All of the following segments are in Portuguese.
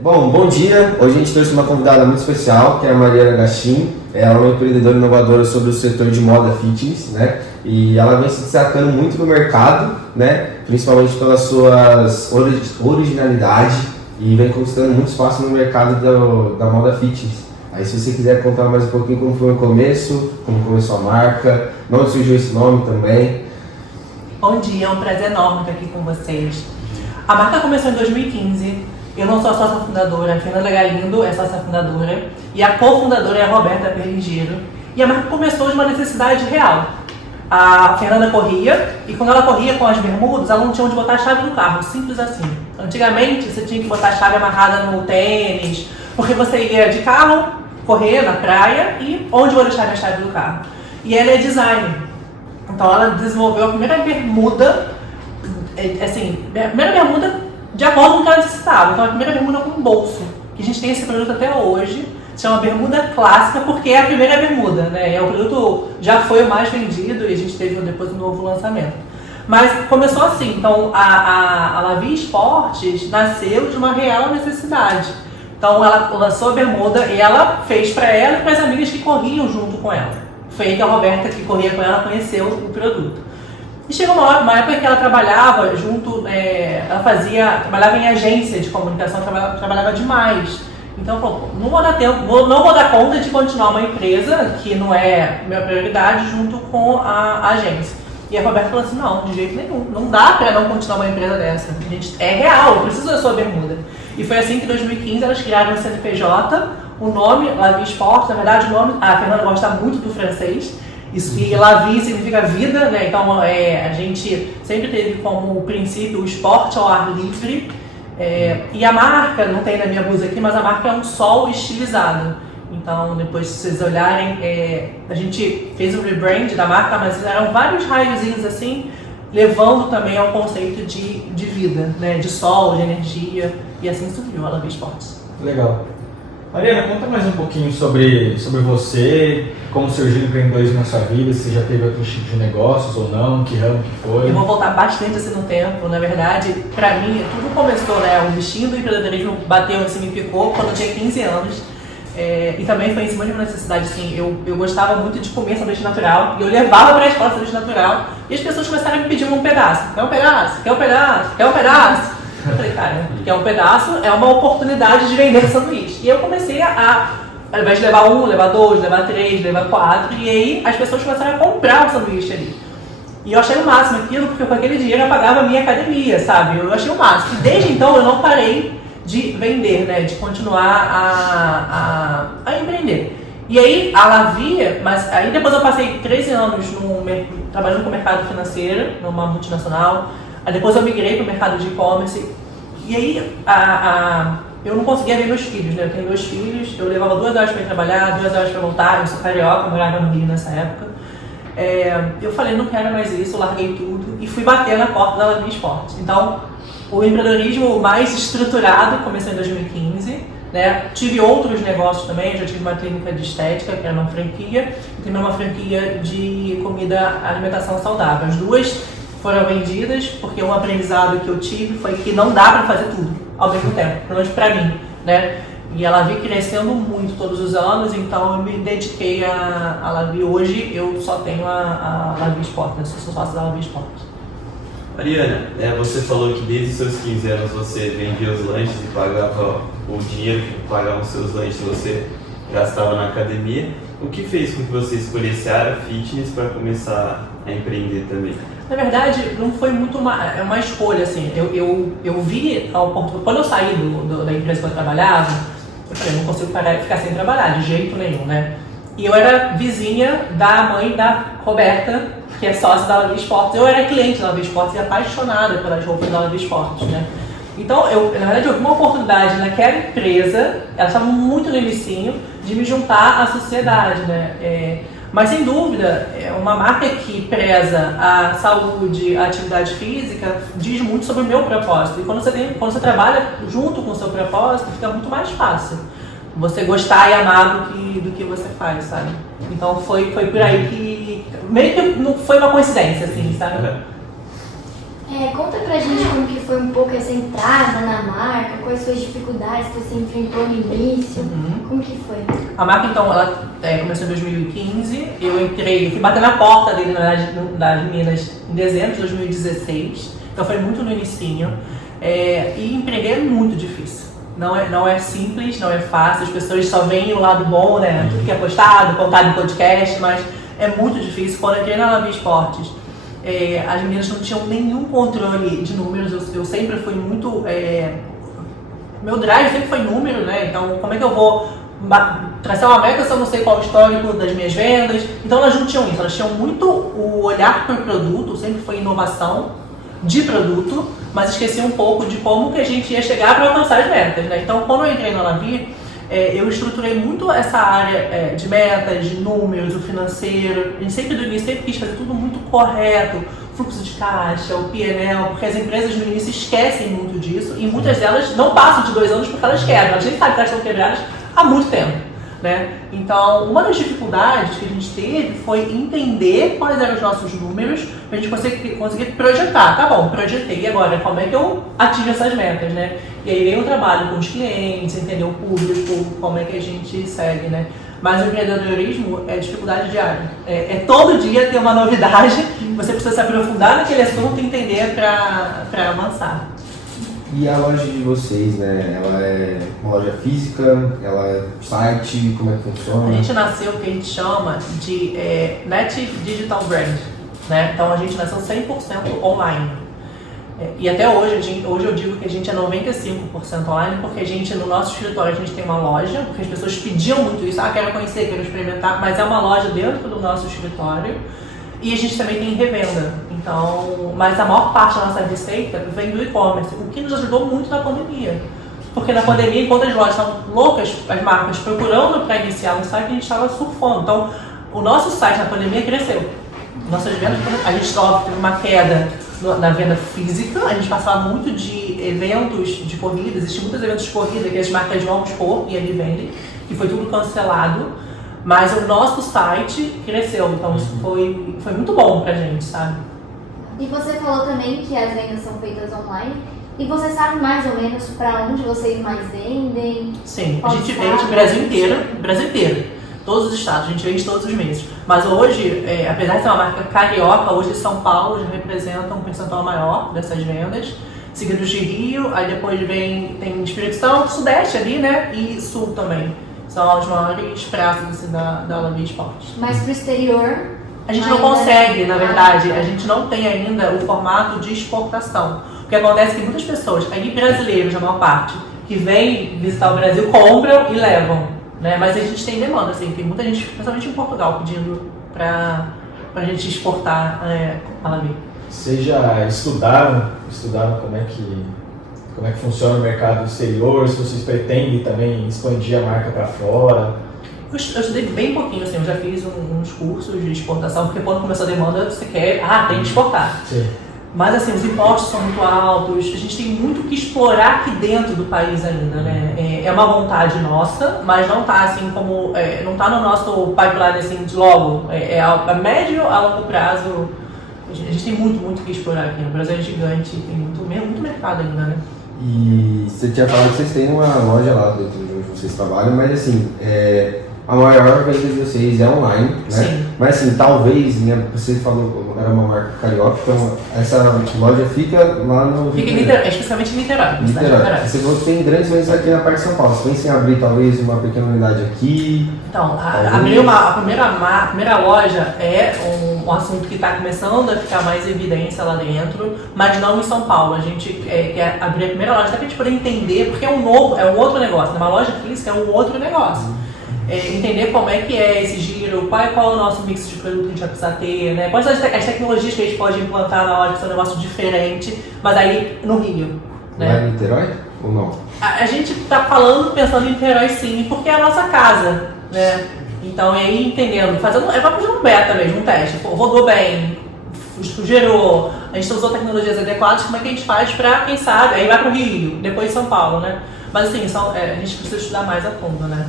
Bom dia. Hoje a gente trouxe uma convidada muito especial, que é a Mariana Gachin. Ela é uma empreendedora inovadora sobre o setor de moda fitness, né? E ela vem se destacando muito no mercado, né? Principalmente pelas suas originalidade e vem conquistando muito espaço no mercado da moda fitness. Aí se você quiser contar mais um pouquinho como foi o começo, como começou a marca, de onde surgiu esse nome também. Bom dia, é um prazer enorme estar aqui com vocês. A marca começou em 2015. Eu não sou a sócia fundadora, a Fernanda Galindo é sócia fundadora e a cofundadora é a Roberta Perlingeiro. E a marca começou de uma necessidade real. A Fernanda corria e quando ela corria com as bermudas, ela não tinha onde botar a chave no carro, simples assim. Antigamente você tinha que botar a chave amarrada no tênis, porque você ia de carro, correr na praia e onde vou deixar minha chave do carro? E ela é designer. Então ela desenvolveu a primeira bermuda, assim, a primeira bermuda de acordo com o que ela necessitava. Então a primeira bermuda com bolso, que a gente tem esse produto até hoje, se chama bermuda clássica porque é a primeira bermuda, né? O produto já foi o mais vendido e a gente teve depois um novo lançamento. Mas começou assim, então a Lavi Esportes nasceu de uma real necessidade. Então ela lançou a bermuda e ela fez para ela e para as amigas que corriam junto com ela. Foi aí que a Roberta, que corria com ela, conheceu o produto. E chegou uma época que ela trabalhava junto, trabalhava em agência de comunicação, trabalhava demais. Então, falou, não vou dar conta de continuar uma empresa, que não é minha prioridade, junto com a agência. E a Roberta falou assim, não, de jeito nenhum, não dá pra não continuar uma empresa dessa. Gente, é real, eu preciso da sua bermuda. E foi assim que em 2015 elas criaram o CNPJ, o nome, Lavi Esportes, na verdade o nome, a Fernanda gosta muito do francês, isso que Lavi significa vida, né? Então a gente sempre teve como princípio o esporte ao ar livre. E a marca, não tem na minha blusa aqui, mas a marca é um sol estilizado. Então depois se vocês olharem, a gente fez o rebrand da marca, mas eram vários raiozinhos assim, levando também ao conceito de vida, né? De sol, de energia, e assim surgiu a Lavi Esportes. Legal. Mariana, conta mais um pouquinho sobre você, como surgiu o empreendedorismo na sua vida, se já teve outros tipos de negócios ou não, que ramo que foi. Eu vou voltar bastante assim no tempo. Na verdade, pra mim, tudo começou, né? O bichinho do empreendedorismo bateu, assim, me picou quando eu tinha 15 anos. E também foi em cima de uma necessidade, assim, eu gostava muito de comer sanduíche natural, e eu levava pra escola sanduíche natural, e as pessoas começaram a me pedir um pedaço. Quer um pedaço? Quer um pedaço? Quer um pedaço? Eu falei, cara, quer um pedaço? É uma oportunidade de vender sanduíche. E eu comecei ao invés de levar um, levar dois, levar três, levar quatro, e aí as pessoas começaram a comprar o sanduíche ali. E eu achei o máximo aquilo, porque com aquele dinheiro eu pagava a minha academia, sabe? Eu achei o máximo. E desde então eu não parei de vender, né? De continuar a empreender. E aí, a Lavi, mas aí depois eu passei 13 anos trabalhando com o mercado financeiro, numa multinacional. Aí depois eu migrei para o mercado de e-commerce. E aí, eu não conseguia ver meus filhos, né? Eu tenho 2 filhos, eu levava 2 horas para ir trabalhar, 2 horas para voltar. Eu sou carioca, eu morava no Rio nessa época. Eu falei, não quero mais isso, eu larguei tudo e fui bater na porta da Lavi Esportes. Então, o empreendedorismo mais estruturado começou em 2015, né? Tive outros negócios também, eu já tive uma clínica de estética, que era uma franquia, e também uma franquia de comida, alimentação saudável. As duas foram vendidas porque um aprendizado que eu tive foi que não dá para fazer tudo ao mesmo tempo, pelo menos para mim, né? E a Lavi crescendo muito todos os anos, então eu me dediquei a Lavi. Hoje eu só tenho a Lavi Esportes, né? Sou sócia da Lavi Esportes. Mariana, você falou que desde os seus 15 anos você vendia os lanches e pagava o dinheiro que pagavam os seus lanches, você gastava na academia. O que fez com que você escolhesse a área fitness para começar a empreender também? Na verdade, não foi muito uma escolha, assim. Eu vi a oportunidade. Quando eu saí da empresa que eu trabalhava, eu falei, não consigo ficar sem trabalhar, de jeito nenhum, né? E eu era vizinha da mãe da Roberta, que é sócia da Lavi Esportes. Eu era cliente da Lavi Esportes e apaixonada pelas roupas da Lavi Esportes, né? Então, na verdade, eu vi uma oportunidade naquela empresa, ela estava muito no inicinho, de me juntar à sociedade, né? Mas, sem dúvida, é uma marca que preza a saúde, a atividade física, diz muito sobre o meu propósito. E quando você trabalha junto com o seu propósito, fica muito mais fácil você gostar e amar do que você faz, sabe? Então, foi por aí que... Meio que não foi uma coincidência, assim, sabe? Conta pra gente como que foi um pouco essa entrada na marca? Quais foram as dificuldades que você enfrentou no início? Como que foi? A marca, então, ela começou em 2015. Eu fui bater na porta dele, na verdade, das meninas, em dezembro de 2016. Então foi muito no inicinho. E empreender é muito difícil. Não é simples, não é fácil. As pessoas só veem o lado bom, né? Tudo que é postado, contado em podcast, mas é muito difícil. Quando eu entrei na Lavi Esportes, as meninas não tinham nenhum controle de números. Eu sempre fui muito... meu drive sempre foi número, né? Então, como é que eu vou traçar uma meta se eu não sei qual é o histórico das minhas vendas? Então, elas não tinham isso. Elas tinham muito o olhar para o produto, sempre foi inovação de produto, mas esqueci um pouco de como que a gente ia chegar para alcançar as metas, né? Então, quando eu entrei na Lavi, eu estruturei muito essa área de metas, de números, o financeiro. A gente sempre do início sempre quis fazer tudo muito correto, fluxo de caixa, o P&L, porque as empresas no início esquecem muito disso e muitas delas não passam de 2 anos porque elas quebram. A gente sabe que elas estão quebradas há muito tempo, né? Então, uma das dificuldades que a gente teve foi entender quais eram os nossos números para a gente conseguir projetar. Tá bom, projetei, agora como é que eu atingo essas metas, né? E aí vem o trabalho com os clientes, entender o público, como é que a gente segue, né? Mas o empreendedorismo é dificuldade diária. Todo dia tem uma novidade, você precisa se aprofundar naquele assunto e entender para avançar. E a loja de vocês, né? Ela é uma loja física, ela é site, como é que funciona? A gente nasceu o que a gente chama de Native Digital Brand, né? Então a gente nasceu 100% online. E até hoje eu digo que a gente é 95% online, porque a gente, no nosso escritório, a gente tem uma loja, porque as pessoas pediam muito isso, quero conhecer, quero experimentar, mas é uma loja dentro do nosso escritório. E a gente também tem revenda, então, mas a maior parte da nossa receita vem do e-commerce, o que nos ajudou muito na pandemia. Porque na pandemia, enquanto as lojas estavam loucas, as marcas procurando para iniciar um site, a gente estava surfando. Então, o nosso site na pandemia cresceu. Nossas vendas, a gente teve uma queda na venda física, a gente passava muito de eventos de corrida, existiam muitos eventos de corrida que as marcas vão expor e ali vendem, e foi tudo cancelado. Mas o nosso site cresceu, então isso foi muito bom pra gente, sabe? E você falou também que as vendas são feitas online. E você sabe mais ou menos para onde vocês mais vendem? Sim, a gente vende o Brasil inteiro. Todos os estados, a gente vende todos os meses. Mas hoje, apesar de ser uma marca carioca, hoje São Paulo já representa um percentual maior dessas vendas. Seguidos de Rio, aí depois tem Espírito Santo, Sudeste ali, né? E Sul também. São as maiores praças assim, da Lavi Esportes. Mas pro exterior? A gente não consegue, na verdade, a gente não tem ainda o formato de exportação. O que acontece é que muitas pessoas, aí brasileiros, a maior parte, que vêm visitar o Brasil, compram e levam. Né? Mas a gente tem demanda, assim, tem muita gente, principalmente em Portugal, pedindo pra gente exportar a Lavi. Vocês já estudaram como é que funciona o mercado exterior, se vocês pretendem também expandir a marca para fora? Eu estudei bem pouquinho, assim, eu já fiz uns cursos de exportação, porque quando começou a demanda, você quer, tem que exportar. Sim. Mas assim, os impostos são muito altos, a gente tem muito que explorar aqui dentro do país ainda, né? É uma vontade nossa, mas não tá assim como, não tá no nosso pipeline assim de logo, a médio a longo prazo. A gente tem muito que explorar aqui, o Brasil é gigante, tem muito mercado ainda, né? E você tinha falado que vocês têm uma loja lá dentro de onde vocês trabalham, mas assim, a maior venda de vocês é online, né? Sim. Mas assim, talvez, né, você falou era uma marca carioca, então essa loja fica lá no... Fica em Niterói, especialmente em Niterói. Você falou que tem grandes vendas aqui na parte de São Paulo. Você pensa em abrir talvez uma pequena unidade aqui? Então, a primeira loja é um assunto que está começando a ficar mais em evidência lá dentro, mas não em São Paulo. A gente quer abrir a primeira loja até para a gente poder entender, porque é um outro negócio. Uma loja física é um outro negócio. Entender como é que é esse giro, qual é o nosso mix de produto que a gente vai precisar ter, né? Quais são as tecnologias que a gente pode implantar na hora, que são um negócio diferente, mas aí no Rio. Né? Lá em Niterói ou não? A gente está pensando em Niterói sim, porque é a nossa casa, né? Então, e aí entendendo, vai fazer um beta mesmo, um teste. Rodou bem, gerou, a gente usou tecnologias adequadas, como é que a gente faz para, quem sabe, aí vai para o Rio, depois São Paulo, né? Mas assim, a gente precisa estudar mais a fundo, né?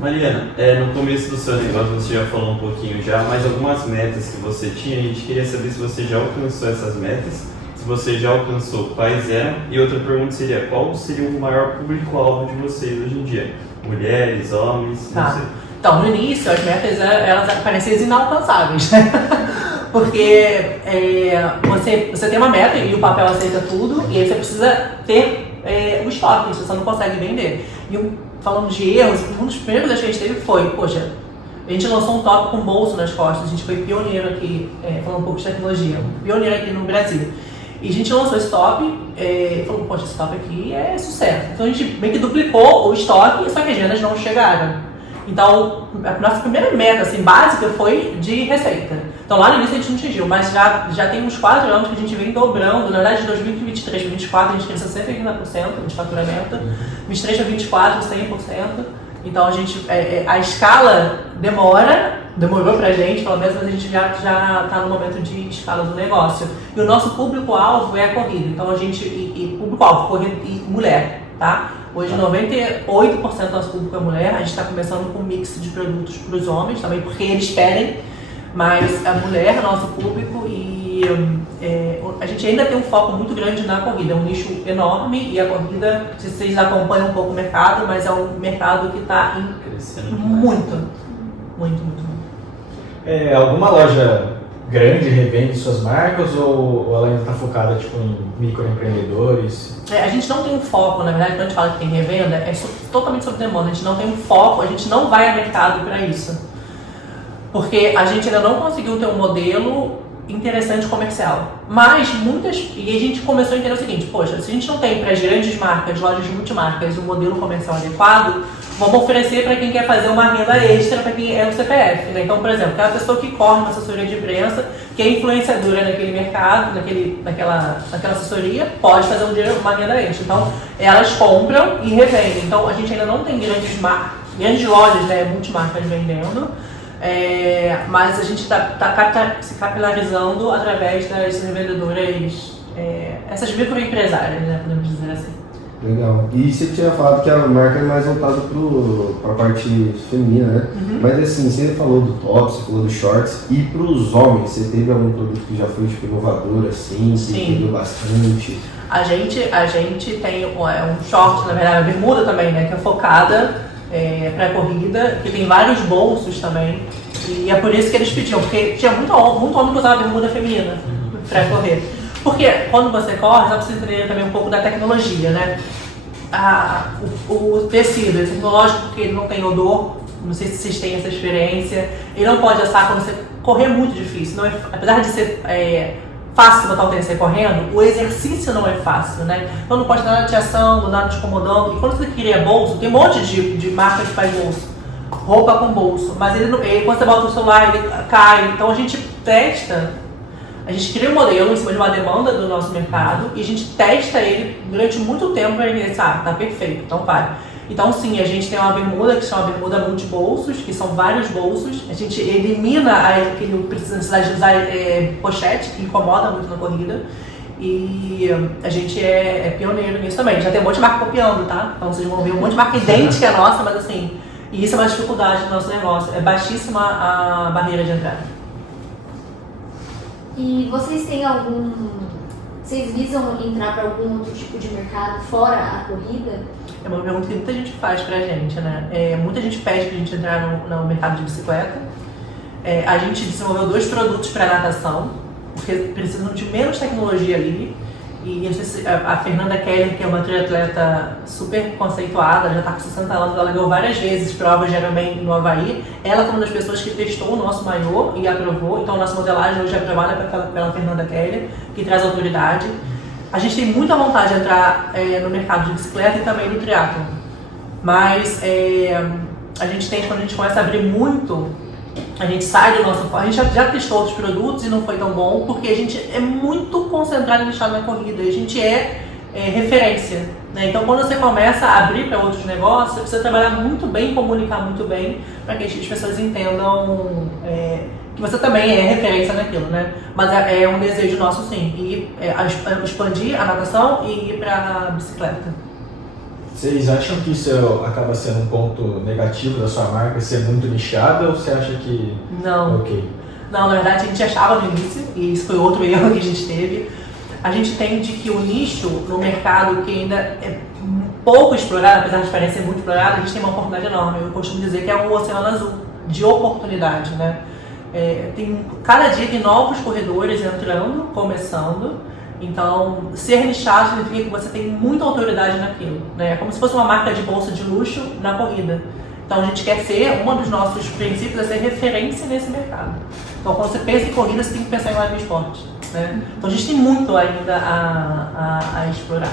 Mariana, no começo do seu negócio você já falou um pouquinho mas algumas metas que você tinha, a gente queria saber se você já alcançou essas metas, se se você já alcançou, quais eram? E outra pergunta seria, qual seria o maior público-alvo de vocês hoje em dia? Mulheres, homens, não Tá. sei. Então, no início, as metas elas pareciam inalcançáveis, né? Porque você tem uma meta e o papel aceita tudo, e aí você precisa ter o estoque, você não consegue vender. E falando de erros, um dos primeiros erros que a gente teve foi, poxa, a gente lançou um top com bolso nas costas, a gente foi pioneiro aqui, falando um pouco de tecnologia, pioneiro aqui no Brasil. E a gente lançou esse top e falou, poxa, esse top aqui é sucesso. Então a gente meio que duplicou o estoque, só que as vendas não chegaram. Então, a nossa primeira meta, assim, básica foi de receita. Então, lá no início a gente não atingiu, mas já tem uns 4 anos que a gente vem dobrando. Na verdade, de 2023 para 2024 a gente cresceu 130% de faturamento. 23 para 2024, 100%. Então, a escala demorou pra gente, pelo menos, mas a gente já está no momento de escala do negócio. E o nosso público-alvo é a corrida. Então, público-alvo, corrida e mulher, tá? Hoje 98% do nosso público é mulher, a gente está começando com um mix de produtos para os homens também, porque eles pedem, mas a mulher é nosso público e a gente ainda tem um foco muito grande na corrida, é um nicho enorme e a corrida, se vocês acompanham um pouco o mercado, mas é um mercado que está Crescendo muito. Alguma loja grande revende suas marcas ou ela ainda está focada tipo, em microempreendedores? A gente não tem um foco, na verdade, quando a gente fala que tem revenda, totalmente sob demanda. A gente não tem um foco, a gente não vai a mercado para isso. Porque a gente ainda não conseguiu ter um modelo interessante comercial. Mas e a gente começou a entender o seguinte, poxa, se a gente não tem para as grandes marcas, lojas multimarcas, um modelo comercial adequado, vamos oferecer para quem quer fazer uma renda extra, para quem é o CPF, né? Então, por exemplo, aquela pessoa que corre uma assessoria de imprensa, que é influenciadora naquele mercado, naquela assessoria, pode fazer uma renda extra. Então, elas compram e revendem. Então, a gente ainda não tem grandes lojas, né, multimarcas vendendo, mas a gente está se capilarizando através das revendedoras, essas microempresárias, né, podemos dizer assim. Legal. E você tinha falado que a marca é mais voltada para a parte feminina, né? Uhum. Mas assim, você falou do top, você falou dos shorts. E para os homens, você teve algum produto que já foi tipo, inovador, assim, que vendeu bastante? A gente tem um short, na verdade, a bermuda também, né? Que é focada para corrida, que tem vários bolsos também. E é por isso que eles pediam, porque tinha muito homem que usava bermuda feminina para correr. Porque quando você corre, você precisa entender também um pouco da tecnologia, né? O tecido é tecnológico porque ele não tem odor, não sei se vocês têm essa experiência. Ele não pode assar quando você correr, é muito difícil. Não apesar de ser fácil botar o tênis e correndo, o exercício não é fácil, né? Então não pode dar nada de ação, nada te incomodando. E quando você cria bolso, tem um monte de marca que faz bolso, roupa com bolso, mas quando você bota o celular, ele cai. Então a gente testa. A gente cria um modelo em cima de uma demanda do nosso mercado e a gente testa ele durante muito tempo para ele tá perfeito, então vai. Então sim, a gente tem uma bermuda que chama bermuda multibolsos, que são vários bolsos. A gente elimina aquele necessidade de usar pochete, que incomoda muito na corrida. E a gente é pioneiro nisso também. Já tem um monte de marca copiando, tá? Então vocês vão ver um monte de marca idêntica à nossa, mas assim, e isso é uma dificuldade do nosso negócio. É baixíssima a barreira de entrada. E vocês têm vocês visam entrar para algum outro tipo de mercado fora a corrida? É uma pergunta que muita gente faz pra gente, né? Muita gente pede pra gente entrar no mercado de bicicleta. A gente desenvolveu 2 produtos para natação, porque precisam de menos tecnologia ali. E eu sei se a Fernanda Keller, que é uma triatleta super conceituada, já está com 60 anos, ela ganhou várias vezes provas de Ironman no Havaí. Ela foi uma das pessoas que testou o nosso maiô e aprovou. Então, a nossa modelagem hoje é aprovada pela Fernanda Keller, que traz autoridade. A gente tem muita vontade de entrar no mercado de bicicleta e também no triatlon. Mas quando a gente começa a abrir muito, a gente sai do nosso... A gente já testou outros produtos e não foi tão bom, porque a gente é muito concentrado e nichado na corrida. E a gente referência, né? Então, quando você começa a abrir para outros negócios, você precisa trabalhar muito bem, comunicar muito bem, para que as pessoas entendam que você também é referência naquilo, né? Mas é um desejo nosso, sim. E expandir a natação e ir para a bicicleta. Vocês acham que isso acaba sendo um ponto negativo da sua marca, ser muito nichada, ou você acha que... Não. Ok. Não, na verdade a gente achava no início, e isso foi outro erro que a gente teve. a gente entende que o nicho no mercado que ainda é pouco explorado, apesar de parecer muito explorado, a gente tem uma oportunidade enorme. Eu costumo dizer que é um oceano azul de oportunidade, né? Cada dia tem novos corredores entrando, começando. Então, ser nichado significa que você tem muita autoridade naquilo, né? É como se fosse uma marca de bolsa de luxo na corrida. Então, a gente quer ser, um dos nossos princípios é ser referência nesse mercado. Então, quando você pensa em corrida, você tem que pensar em live esporte, né? Então, a gente tem muito ainda a explorar.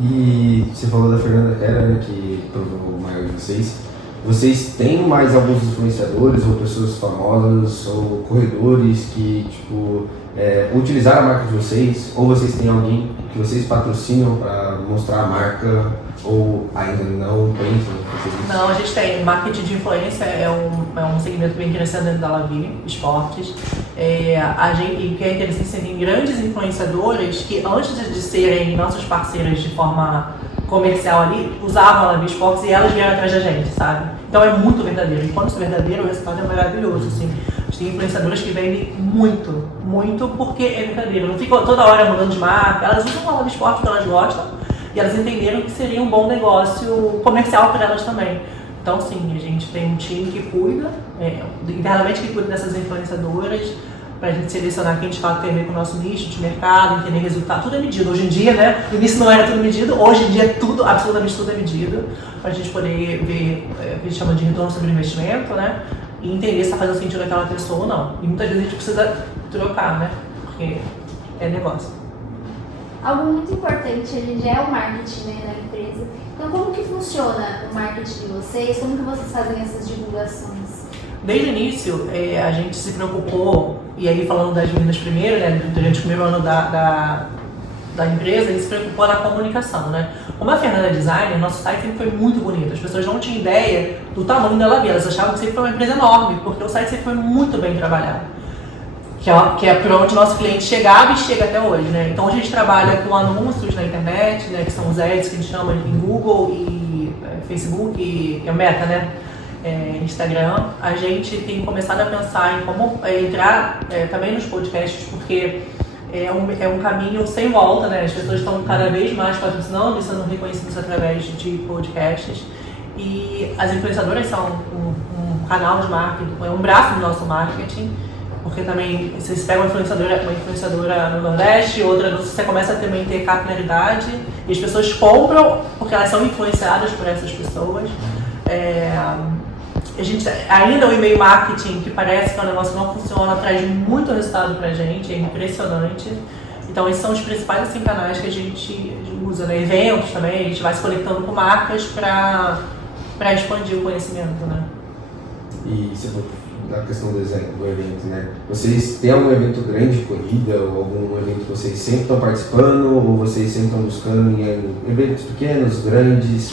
E você falou da Fernanda Keller, né, que provou o maior de vocês. Vocês têm mais alguns influenciadores ou pessoas famosas ou corredores que, tipo, utilizaram a marca de vocês? Ou vocês têm alguém que vocês patrocinam para mostrar a marca? Ou ainda não pensam em fazer isso? Não, a gente tem. Marketing de influência é um segmento bem crescendo dentro da Lavi Esportes. E que é interessante, tem grandes influenciadores que antes de serem nossos parceiros de forma comercial ali, usavam a Lavi Esportes e elas vieram atrás da gente, sabe? Então é muito verdadeiro. E quando isso é verdadeiro, o resultado é maravilhoso, assim. A gente tem influenciadoras que vendem muito, muito porque é verdadeiro. Não ficam toda hora mudando de marca, elas usam a Lavi Esportes porque elas gostam. E elas entenderam que seria um bom negócio comercial para elas também. Então, sim, a gente tem um time que cuida, internamente que cuida dessas influenciadoras, para a gente selecionar quem de fato tem a ver com o nosso nicho de mercado, entender resultado. Tudo é medido. Hoje em dia, né? No início não era tudo medido, hoje em dia tudo, absolutamente tudo é medido, para a gente poder ver o que a gente chama de retorno sobre investimento, né? E entender se está fazendo sentido aquela pessoa ou não. E muitas vezes a gente precisa trocar, né? Porque é negócio. Algo muito importante hoje em dia é o marketing, né, da empresa. Então, como que funciona o marketing de vocês? Como que vocês fazem essas divulgações? Desde o início, a gente se preocupou, e aí falando das meninas primeiro, né, durante o primeiro ano da empresa, a gente se preocupou na comunicação, né? Como a Fernanda é designer, nosso site sempre foi muito bonito. As pessoas não tinham ideia do tamanho da Lavi, elas achavam que sempre foi uma empresa enorme, porque o site sempre foi muito bem trabalhado. Que é por onde o nosso cliente chegava e chega até hoje, né? Então a gente trabalha com anúncios na internet, né, que são os ads que a gente chama em Google e Facebook e a Meta, né? Instagram. A gente tem começado a pensar em como entrar também nos podcasts, porque é um caminho sem volta, né? As pessoas estão cada vez mais patrocinando e sendo reconhecidas através de podcasts. E as influenciadoras são um canal de marketing, é um braço do nosso marketing. Porque também vocês pegam uma influenciadora no Nordeste, outra você começa a também ter capilaridade e as pessoas compram porque elas são influenciadas por essas pessoas. A gente, ainda o e-mail marketing, que parece que é um negócio que não funciona, traz muito resultado pra gente, é impressionante. Então esses são os principais assim, canais que a gente usa, né? Eventos também, a gente vai se conectando com marcas para expandir o conhecimento, né? E você falou na questão do evento, né? Vocês têm algum evento grande de corrida ou algum evento que vocês sempre estão participando ou vocês sempre estão buscando em eventos pequenos, grandes?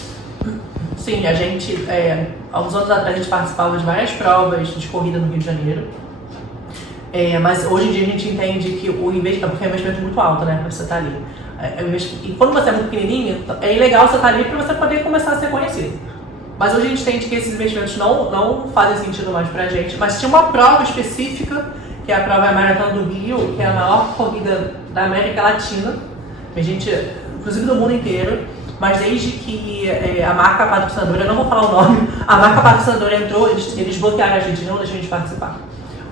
Sim, a gente, há uns anos atrás a gente participava de várias provas de corrida no Rio de Janeiro. Mas hoje em dia a gente entende que o investimento, porque é um investimento muito alto, né, pra você estar ali. E quando você é muito pequenininho, é legal você estar ali para você poder começar a ser conhecido. Mas hoje a gente entende que esses investimentos não fazem sentido mais pra gente. Mas tinha uma prova específica, que é a prova Maratona do Rio, que é a maior corrida da América Latina, a gente, inclusive do mundo inteiro. Mas desde que a marca patrocinadora, eu não vou falar o nome, a marca patrocinadora entrou, eles bloquearam a gente, não deixaram a gente participar.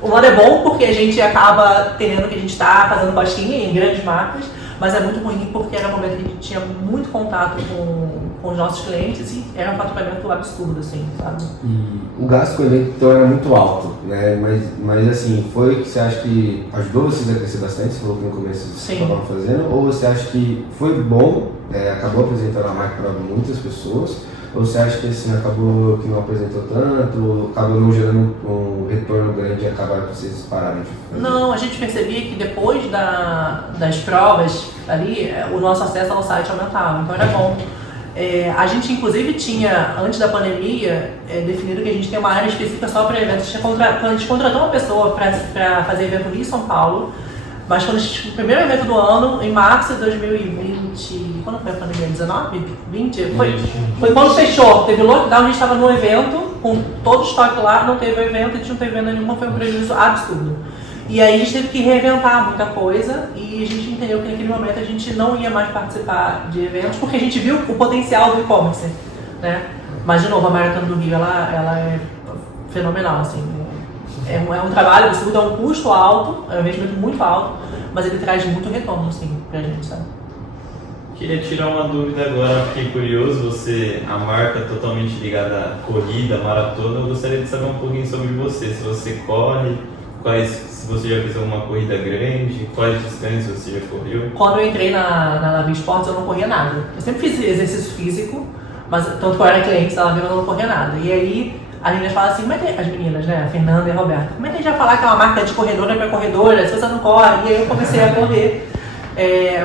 O lado é bom porque a gente acaba entendendo que a gente está fazendo cosquinha em grandes marcas, mas é muito ruim porque era um momento que a gente tinha muito contato com os nossos clientes e era um faturamento absurdo, assim, sabe? E o gasto com o evento então era muito alto, né? Mas assim, foi que você acha que ajudou vocês a crescer bastante? Você falou que no começo vocês estavam fazendo, ou você acha que foi bom, acabou apresentando a marca para muitas pessoas, ou você acha que assim, acabou que não apresentou tanto, acabou não gerando um retorno grande e acabaram que vocês pararam de fazer? Não, a gente percebia que depois das provas ali, o nosso acesso ao site aumentava, então era bom. A gente inclusive tinha, antes da pandemia, definido que a gente tem uma área específica só para eventos. Quando a gente contratou uma pessoa para fazer evento no Rio e São Paulo, mas quando o primeiro evento do ano, em março de 2020, quando foi a pandemia? 19? 20? Foi quando fechou, teve lockdown, a gente estava no evento, com todo o estoque lá, não teve evento, a gente não teve venda nenhuma, foi um prejuízo absurdo. E aí a gente teve que reinventar muita coisa e a gente entendeu que naquele momento a gente não ia mais participar de eventos porque a gente viu o potencial do e-commerce, né? Mas, de novo, a Maratona do Rio, ela é fenomenal, assim. É um trabalho, isso é um custo alto, é um investimento muito alto, mas ele traz muito retorno, assim, pra gente, sabe? Queria tirar uma dúvida agora, fiquei curioso, a marca totalmente ligada à corrida, maratona, eu gostaria de saber um pouquinho sobre você, se você corre, se você já fez alguma corrida grande, quais distâncias você já correu? Quando eu entrei na Lavi Esportes, eu não corria nada. Eu sempre fiz exercício físico, mas tanto que eu era cliente da Lavi, eu não corria nada. E aí, as meninas falam assim, como é que as meninas, né, a Fernanda e a Roberta, como é que a gente vai falar que é uma marca de corredora para corredora, se você não corre? E aí eu comecei a correr.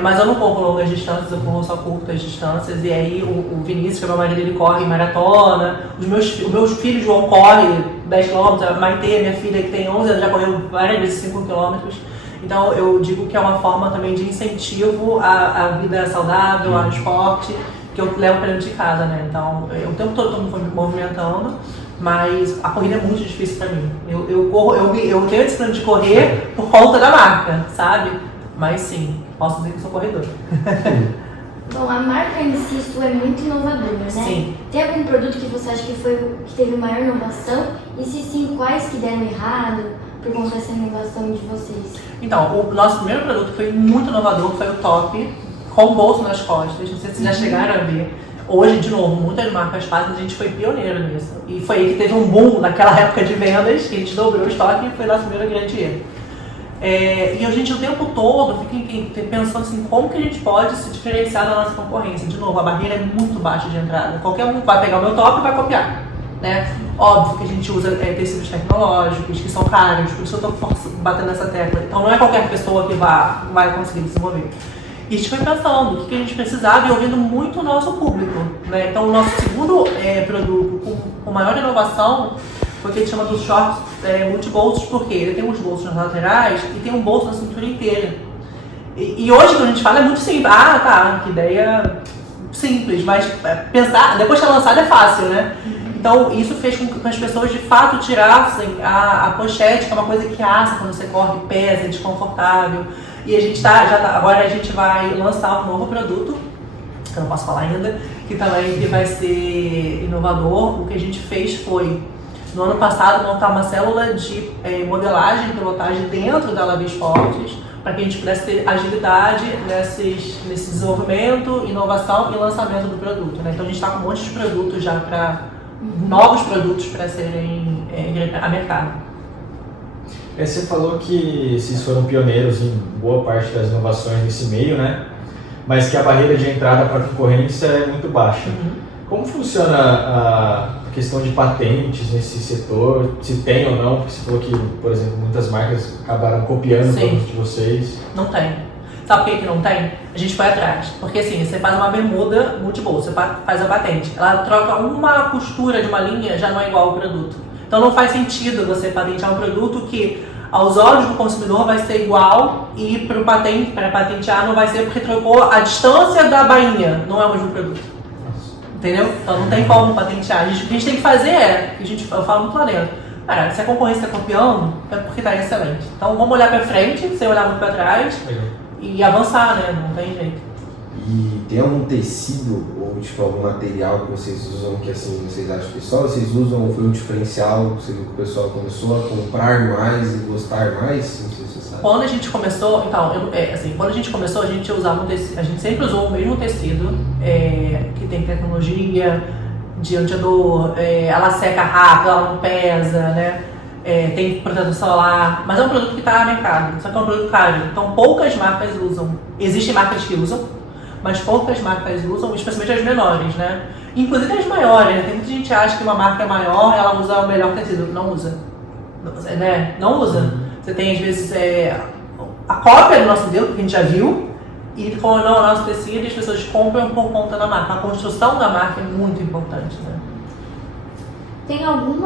Mas eu não corro longas distâncias, eu corro só curtas distâncias. E aí o Vinícius, que é meu marido, ele corre maratona. Os meus filhos, João corre 10 km, a Maitê, minha filha que tem 11 anos, já correu várias vezes 5 km. Então eu digo que é uma forma também de incentivo à vida saudável, ao esporte, que eu levo para dentro de casa, né? Então o tempo todo estou me movimentando, mas a corrida é muito difícil para mim. Eu tenho a disciplina de correr por conta da marca, sabe? Mas sim, posso dizer que sou corredora. Bom, a marca em si sua é muito inovadora, né? Sim. Tem algum produto que você acha que teve maior inovação? E se sim, quais que deram errado por conta dessa inovação de vocês? Então, o nosso primeiro produto foi muito inovador, foi o top, com bolso nas costas. Não sei se vocês já chegaram a ver. Hoje, de novo, muitas marcas fazem, a gente foi pioneiro nisso. E foi aí que teve um boom naquela época de vendas, que a gente dobrou o estoque e foi nosso primeiro grande erro. E a gente o tempo todo fica pensando assim, como que a gente pode se diferenciar da nossa concorrência. De novo, a barreira é muito baixa de entrada. Qualquer um vai pegar o meu top e vai copiar, né? Óbvio que a gente usa tecidos tecnológicos, que são caros, por isso eu estou batendo nessa tecla. Então não é qualquer pessoa que vai conseguir desenvolver. E a gente foi pensando o que a gente precisava e ouvindo muito o nosso público, né? Então o nosso segundo produto com maior inovação foi o que a gente chama dos shorts multibolsos, porque ele tem uns bolsos nas laterais e tem um bolso na cintura inteira. E hoje, quando a gente fala, é muito simples. Ah, tá, que ideia simples, mas pensar, depois que é lançado é fácil, né? Então, isso fez com que as pessoas, de fato, tirassem a pochete, que é uma coisa que assa quando você corre, pesa, é desconfortável. E a gente agora a gente vai lançar um novo produto, que eu não posso falar ainda, que também vai ser inovador. O que a gente fez foi, no ano passado, montar uma célula de modelagem e pilotagem dentro da Lavi Esportes, para que a gente pudesse ter agilidade nesse desenvolvimento, inovação e lançamento do produto, né? Então a gente está com um monte de produtos já novos produtos para serem a mercado. Você falou que vocês foram pioneiros em boa parte das inovações nesse meio, né? Mas que a barreira de entrada para a concorrência é muito baixa. Como funciona a questão de patentes nesse setor? Se tem ou não? Porque você falou que, por exemplo, muitas marcas acabaram copiando o produto de vocês. Não tem. Sabe por que não tem? A gente foi atrás. Porque assim, você faz uma bermuda multibolso, você faz a patente. Ela troca uma costura de uma linha, já não é igual ao produto. Então não faz sentido você patentear um produto que aos olhos do consumidor vai ser igual e para patentear não vai ser porque trocou a distância da bainha, não é o mesmo produto. Entendeu? Então não tem como patentear. O que a gente tem que fazer eu falo muito lá dentro, cara, se a concorrência está copiando, é porque está excelente. Então vamos olhar para frente, sem olhar muito para trás e avançar, né? Não tem jeito. E tem algum tecido ou tipo algum material que vocês usam que assim vocês acham que só vocês usam ou foi um diferencial? Você viu que o pessoal começou a comprar mais e gostar mais? Não sei se você sabe. Quando a gente começou, então, quando a gente começou, a gente usava a gente sempre usou o mesmo tecido, que tem tecnologia de antiodor, ela seca rápido, ela não pesa, né? Tem protetor solar, mas é um produto que está no mercado, só que é um produto caro. Então poucas marcas usam. Existem marcas que usam, mas poucas marcas usam, especialmente as menores, né? Inclusive as maiores, né? Tem muita gente que acha que uma marca é maior, ela usa o melhor tecido. Não usa. Né? Não usa. Você tem, às vezes, a cópia do nosso modelo, que a gente já viu, e com o nosso tecido, as pessoas compram por conta da marca. A construção da marca é muito importante, né? Tem algum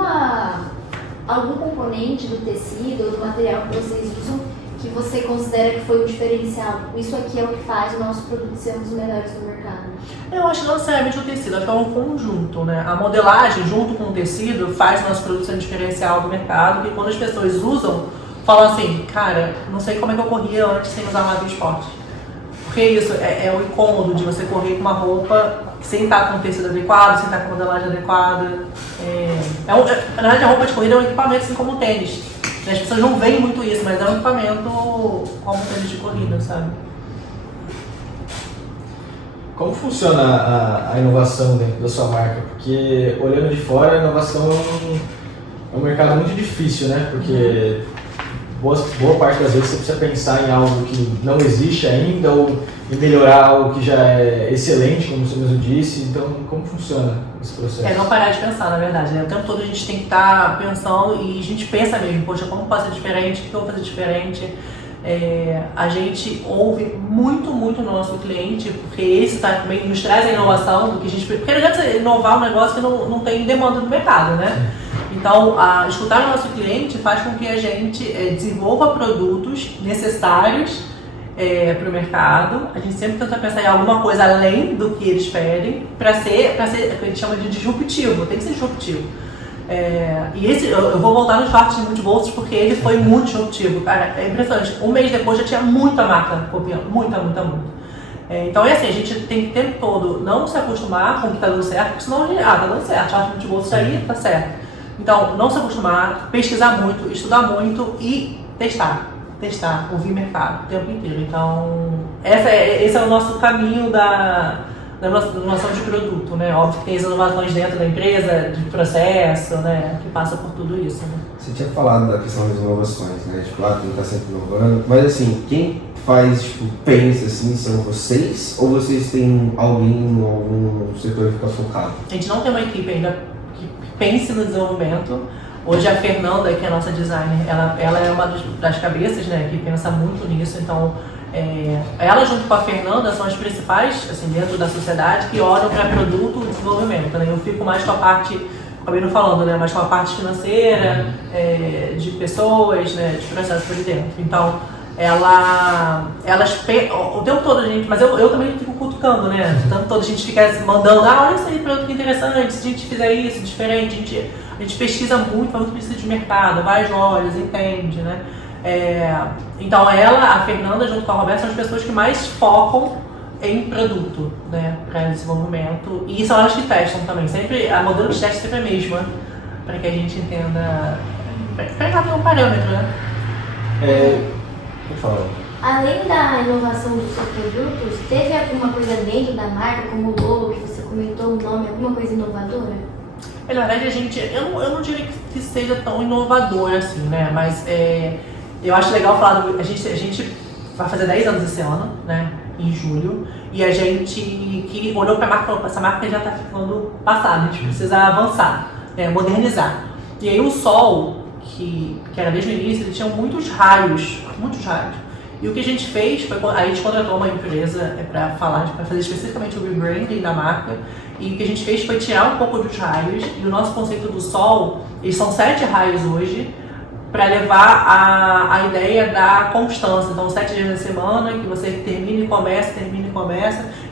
componente do tecido ou do material que vocês usam que você considera que foi um diferencial? Isso aqui é o que faz o nosso produto ser um dos melhores do mercado? Eu acho que não necessariamente o tecido, acho que é um conjunto, né? A modelagem junto com o tecido faz o nosso produto ser um diferencial do mercado, e quando as pessoas usam falam assim, cara, não sei como é que eu corria antes sem usar uma esporte. Porque isso é o incômodo de você correr com uma roupa sem estar com o tecido adequado, sem estar com a modelagem adequada. Na verdade, a roupa de corrida é um equipamento assim como o tênis. As pessoas não veem muito isso, mas é um equipamento como o tênis de corrida, sabe? Como funciona a inovação dentro da sua marca? Porque olhando de fora, a inovação é um mercado muito difícil, né? Porque boa parte das vezes você precisa pensar em algo que não existe ainda ou em melhorar algo que já é excelente, como você mesmo disse. Então, como funciona esse processo? Não parar de pensar, na verdade, né? O tempo todo a gente tem que estar pensando e a gente pensa mesmo, poxa, como pode ser diferente, o que eu vou fazer diferente? A gente ouve muito o nosso cliente, porque esse também nos traz a inovação, porque não adianta você inovar um negócio que não tem demanda no mercado, né? Então, escutar o nosso cliente faz com que a gente desenvolva produtos necessários para o mercado. A gente sempre tenta pensar em alguma coisa além do que eles pedem, para ser o que a gente chama de disruptivo, tem que ser disruptivo. E eu vou voltar no short de multibolsos porque ele foi muito disruptivo, cara, é impressionante. Um mês depois já tinha muita marca copiando, muita. Então é assim, a gente tem que o tempo todo não se acostumar com o que está dando certo, porque senão tá dando certo, short de multibolsos aí, tá certo. Então, não se acostumar, pesquisar muito, estudar muito e testar, ouvir mercado o tempo inteiro. Então, esse é o nosso caminho da inovação de produto, né? Óbvio que tem as inovações dentro da empresa, de processo, né? Que passa por tudo isso, né? Você tinha falado da questão das inovações, né? Tipo, tem que estar sempre inovando. Mas assim, quem faz, pensa assim, são vocês? Ou vocês têm alguém em algum setor que fica focado? A gente não tem uma equipe ainda que pense no desenvolvimento. Hoje a Fernanda, que é a nossa designer, ela é uma das cabeças, né? Que pensa muito nisso. Então, ela junto com a Fernanda são as principais, assim, dentro da sociedade, que olham para produto e desenvolvimento, né? Eu fico mais com a parte, acabei não falando, né? Mais com a parte financeira, de pessoas, né? De processos por dentro. Então, o tempo todo a gente, mas eu também fico cutucando, né? O tempo todo a gente fica mandando, olha isso aí, produto que interessante, se a gente fizer isso, diferente, a gente pesquisa muito pesquisa de mercado, vai às lojas, entende, né? Então a Fernanda junto com a Roberta são as pessoas que mais focam em produto, né, para desenvolvimento, e são elas que testam também, sempre, a modelo de teste sempre é a mesma, para que a gente entenda, para ter um parâmetro, né? Por favor. Além da inovação dos seus produtos, teve alguma coisa dentro da marca, como o logo que você comentou, o nome, alguma coisa inovadora? Na verdade, eu não diria que seja tão inovador assim, né? Mas eu acho legal falar, a gente vai fazer 10 anos esse ano, né? Em julho, e a gente que olhou para a marca e falou, essa marca já está ficando passada, a gente precisa avançar, modernizar. E aí o Sol, que era desde o início, ele tinha muitos raios. E o que a gente fez foi, a gente contratou uma empresa para fazer especificamente o rebranding da marca, e o que a gente fez foi tirar um pouco dos raios, e o nosso conceito do Sol, eles são 7 raios hoje, para levar a ideia da constância. Então, 7 dias na semana, que você termina e começa.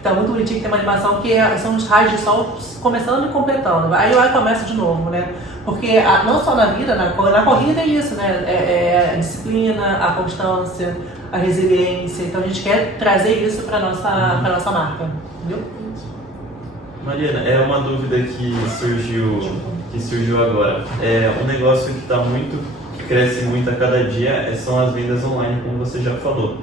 Então, é muito bonitinho que tem uma animação que são os raios de sol começando e completando. Aí começa de novo, né? Porque não só na vida, na corrida é isso, né? A disciplina, a constância, a resiliência. Então, a gente quer trazer isso para nossa marca, entendeu? Mariana, uma dúvida que surgiu agora. Um negócio que cresce muito a cada dia são as vendas online, como você já falou.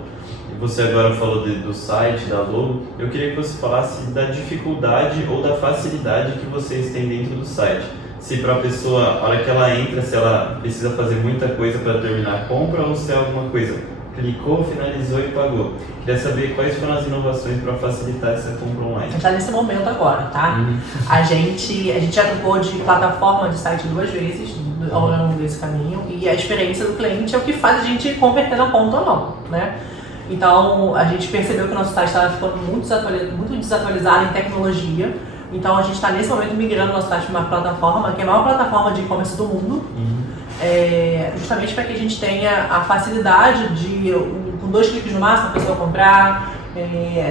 E você agora falou do site, da logo. Eu queria que você falasse da dificuldade ou da facilidade que vocês têm dentro do site. Se para a pessoa, a hora que ela entra, se ela precisa fazer muita coisa para terminar a compra, ou se é alguma coisa, clicou, finalizou e pagou. Queria saber quais foram as inovações para facilitar essa compra online. A gente está nesse momento agora, tá? A gente já trocou de plataforma de site 2 vezes ao longo desse caminho, e a experiência do cliente é o que faz a gente converter na ponta ou não, né? Então, a gente percebeu que o nosso site estava ficando muito desatualizado em tecnologia. Então, a gente está nesse momento migrando o nosso site para uma plataforma que é a maior plataforma de e-commerce do mundo, justamente para que a gente tenha a facilidade de, com 2 cliques no máximo, a pessoa comprar,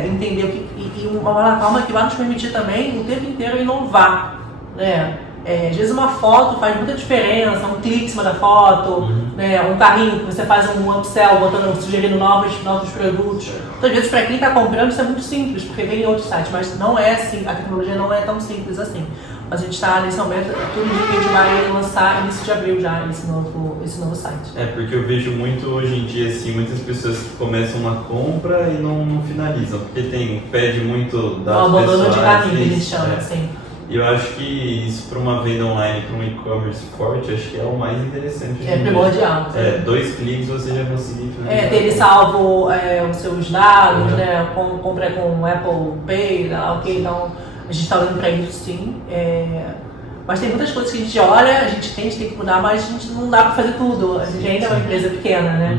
entender o que, e uma plataforma que vai nos permitir também o tempo inteiro inovar, né? Às vezes uma foto faz muita diferença, um clique em cima da foto, né, um carrinho que você faz um upsell, sugerindo novos produtos. Então, às vezes, para quem está comprando, isso é muito simples, porque vem em outros sites, mas não é assim, a tecnologia não é tão simples assim. Mas a gente está nesse momento, tudo que a gente vai lançar início de abril já, esse novo site. Porque eu vejo muito hoje em dia, assim, muitas pessoas que começam uma compra e não finalizam, porque pede muito dados O abandono de pessoais, caminho, que a gente chama, assim. E eu acho que isso para uma venda online, para um e-commerce forte, acho que é o mais interessante. É primordial. 2 cliques você já conseguiu finalizar. Ter ele salvo os seus dados, né? Compra com Apple Pay, ok, então a gente está olhando para isso sim. Mas tem muitas coisas que a gente olha, a gente tem que mudar, mas a gente não dá para fazer tudo. A gente ainda é uma empresa pequena, né?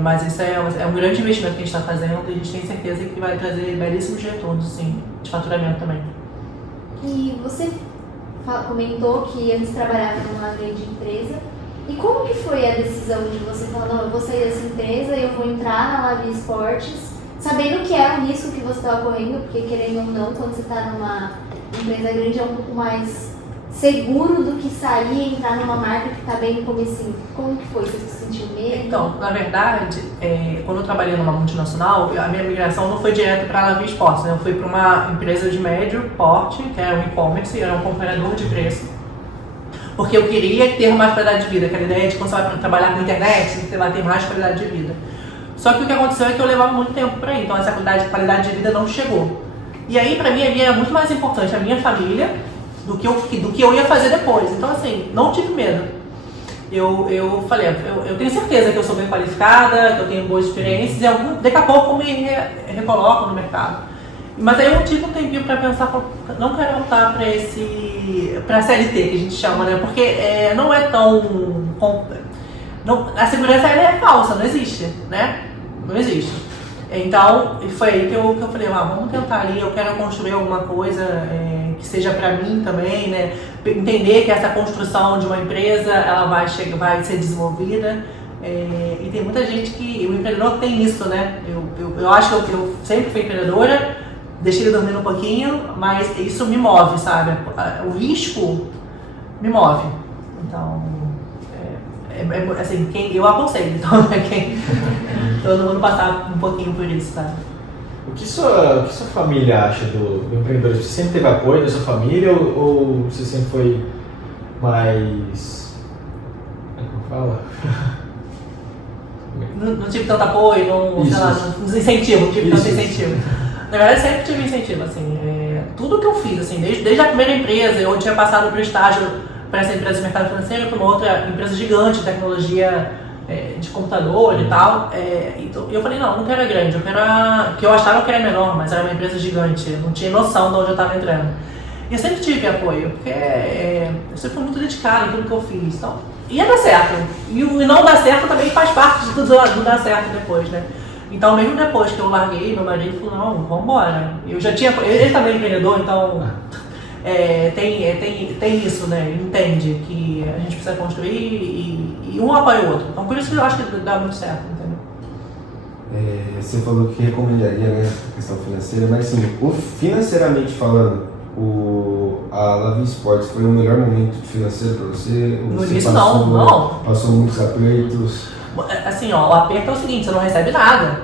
Mas isso é um grande investimento que a gente está fazendo e a gente tem certeza que vai trazer belíssimos retornos, sim, de faturamento também. E você comentou que antes trabalhava numa grande empresa. E como que foi a decisão de você falar, não, eu vou sair dessa empresa e eu vou entrar na Lavie Esportes, sabendo que é o risco que você estava correndo, porque querendo ou não, quando você está numa empresa grande é um pouco mais seguro do que sair e entrar numa marca que está bem no comecinho. Como que foi? Você se sentiu medo? Então, na verdade, quando eu trabalhei numa multinacional, a minha migração não foi direto para a Lavie Esportes, né? Eu fui para uma empresa de médio porte, que era um e-commerce, era um comparador de preço, porque eu queria ter mais qualidade de vida, aquela ideia de quando você vai trabalhar com internet, você vai ter mais qualidade de vida. Só que o que aconteceu é que eu levava muito tempo para ir, então essa qualidade de vida não chegou. E aí, para mim, era muito mais importante a minha família do que eu ia fazer depois. Então, assim, não tive medo. Eu falei, eu tenho certeza que eu sou bem qualificada, que eu tenho boas experiências, e daqui a pouco eu me recoloco no mercado. Mas aí eu tive um tempinho para pensar, não quero voltar para a CLT, que a gente chama, né? Porque não é tão... a segurança ela é falsa, não existe, né? Não existe. Então, foi aí que eu falei, vamos tentar ali, eu quero construir alguma coisa que seja para mim também, né? Entender que essa construção de uma empresa, ela vai ser desenvolvida. E tem muita gente que, o empreendedor tem isso, né? Eu acho que eu sempre fui empreendedora, deixei ele dormindo um pouquinho, mas isso me move, sabe? O risco me move. Então, assim, eu aconselho, então, todo mundo passar um pouquinho por isso, tá? O que sua família acha do empreendedorismo? Você sempre teve apoio da sua família ou você sempre foi mais... Como é que fala? Não tive tanto apoio, não tive tanto incentivo. Na verdade, sempre tive incentivo, assim, tudo que eu fiz, assim, desde a primeira empresa, eu tinha passado para o estágio para essa empresa de mercado financeiro, para uma outra empresa gigante de tecnologia de computador e tal. Então, eu falei, não quero a grande, eu quero que eu achava que era menor, mas era uma empresa gigante, eu não tinha noção de onde eu estava entrando. E eu sempre tive apoio, porque eu sempre fui muito dedicada em tudo que eu fiz, então ia dar certo. E o não dar certo também faz parte de tudo do dar certo depois, né? Então, mesmo depois que eu larguei, meu marido falou, não, vamos embora. Eu já tinha, ele também é empreendedor, então tem isso, né? Ele entende que a gente precisa construir e um apoia o outro. Então, por isso que eu acho que dá muito certo, entendeu? Você falou que recomendaria, né, a questão financeira, mas assim, financeiramente falando, a Lavie Esportes foi o melhor momento financeiro para você? No início não. Passou muitos apertos? Assim, o aperto é o seguinte, você não recebe nada.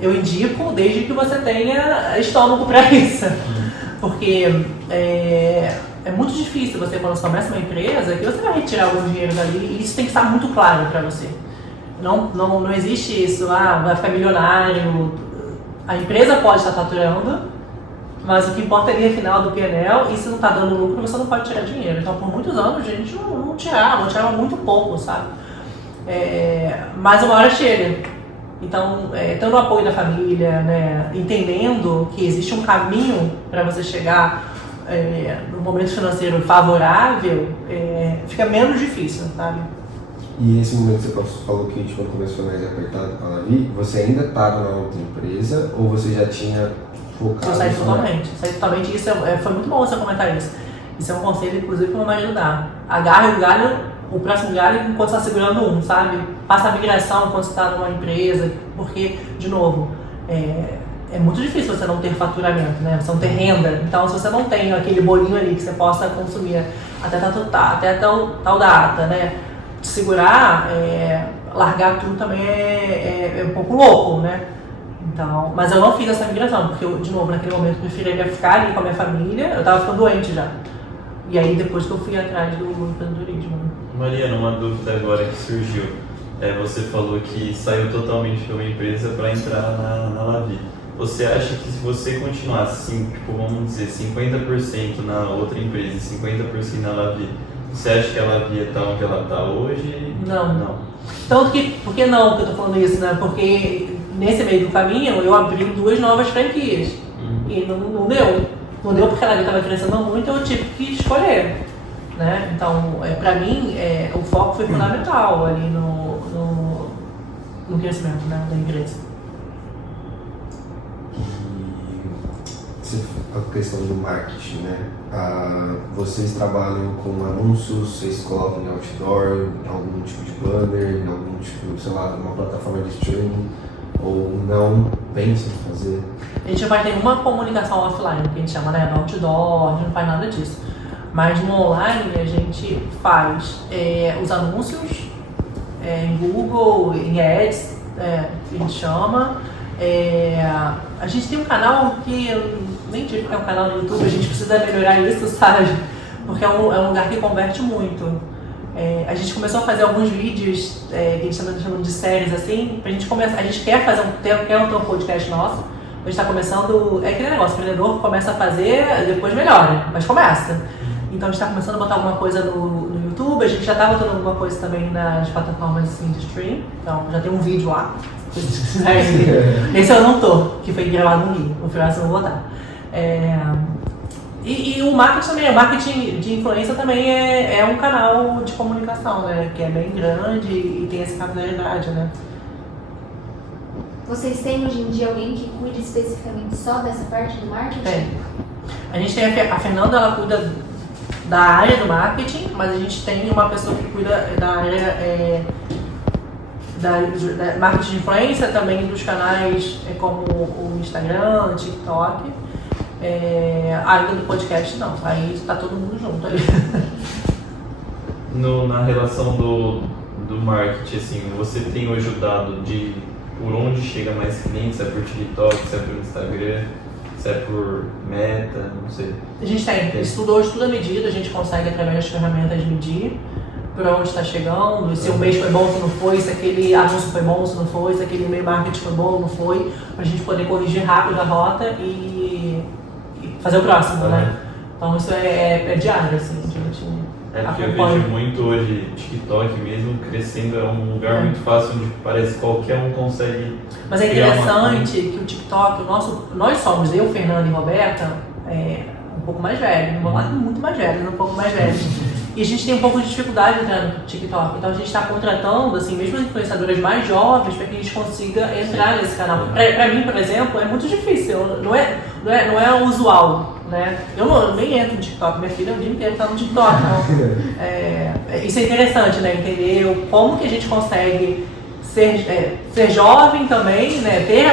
Eu indico desde que você tenha estômago para isso. Porque é muito difícil você, quando começa uma empresa, que você vai retirar algum dinheiro dali e isso tem que estar muito claro para você. Não existe isso, vai ficar milionário. A empresa pode estar faturando, mas o que importa é a linha final do PNL, e se não está dando lucro, você não pode tirar dinheiro. Então, por muitos anos, a gente não tirava muito pouco, sabe? Mas uma hora chega. Então, tendo o apoio da família, né, entendendo que existe um caminho para você chegar no momento financeiro favorável, fica menos difícil, sabe? E esse momento que você falou que quando começou mais apertado com a Lavie, você ainda estava na outra empresa ou você já tinha focado? Eu saí totalmente. Isso foi muito bom você comentar isso. Isso é um conselho, inclusive, que meu marido dá. Agarre o próximo galho enquanto você está segurando um, sabe? Faça a migração enquanto você está numa empresa, porque, de novo, é muito difícil você não ter faturamento, né? Você não ter renda. Então, se você não tem aquele bolinho ali que você possa consumir até tal data, né? Te segurar, largar tudo também é um pouco louco, né? Então, mas eu não fiz essa migração, porque eu, de novo, naquele momento, eu preferia ficar ali com a minha família. Eu tava ficando doente já. E aí, depois que eu fui atrás do empreendedorismo. Mariana, uma dúvida agora que surgiu. Você falou que saiu totalmente de uma empresa para entrar na Lavi. Você acha que se você continuasse, tipo, vamos dizer, 50% na outra empresa e 50% na Lavi, você acha que a Lavi ia estar onde ela está hoje? Não. Tanto que, por que não que eu tô falando isso, né? Porque nesse meio do caminho eu abri 2 novas franquias. E não deu. Não deu porque a Lavi estava crescendo muito, eu tive que escolher. Né? Então, para mim, o foco foi fundamental ali no crescimento, né, da empresa. E a questão do marketing, né? Vocês trabalham com anúncios, vocês colocam em outdoor, em algum tipo de banner, em algum tipo, sei lá, uma plataforma de streaming, ou não pensam em fazer? A gente vai ter uma comunicação offline, que a gente chama, né, no outdoor, a gente não faz nada disso. Mas no online a gente faz os anúncios em Google, em Ads, que a gente chama. A gente tem um canal que eu nem digo que é um canal no YouTube, a gente precisa melhorar isso, sabe? Porque é um lugar que converte muito. A gente começou a fazer alguns vídeos que a gente está chamando de séries assim, pra gente começar. A gente quer ter um podcast nosso. A gente está começando. É aquele negócio, o empreendedor começa a fazer, depois melhora, mas começa. Então a gente está começando a botar alguma coisa no YouTube, a gente já está botando alguma coisa também nas plataformas assim, de stream, então já tem um vídeo lá. Esse eu não tô, que foi gravado no Rio, o próximo eu vou botar. E o marketing também, o marketing de influência também é um canal de comunicação, né? Que é bem grande e tem essa capilaridade, né? Vocês têm hoje em dia alguém que cuide especificamente só dessa parte do marketing? Tem. A gente tem a Fernanda, ela cuida da área do marketing, mas a gente tem uma pessoa que cuida da área da marketing de influência, também dos canais como o Instagram, o TikTok. Ainda do podcast não, aí está todo mundo junto ali. Na relação do marketing, assim, você tem hoje o dado de por onde chega mais clientes, se é por TikTok, se é por Instagram, se é por Meta, não sei. A gente estuda a medida, a gente consegue através das ferramentas medir por onde está chegando, se o mês foi bom, se não foi, se aquele anúncio foi bom, se não foi, se aquele e-mail marketing foi bom ou não foi, para a gente poder corrigir rápido a rota e fazer o próximo, né? Então isso é diário, assim, a gente porque eu vejo muito hoje TikTok mesmo crescendo, é um lugar muito fácil onde parece que qualquer um consegue. Mas é interessante que o TikTok, nós somos, eu, Fernanda e Roberta, um pouco mais velhos, não vou falar muito mais velhos, um pouco mais velhos. E a gente tem um pouco de dificuldade de entrar no TikTok, então a gente está contratando, assim, mesmo as influenciadoras mais jovens, para que a gente consiga entrar nesse canal. Para mim, por exemplo, é muito difícil, não é usual, né? Eu nem entro no TikTok, minha filha o dia inteiro está no TikTok, então isso é interessante, né? Entender como que a gente consegue ser jovem também, né? Ter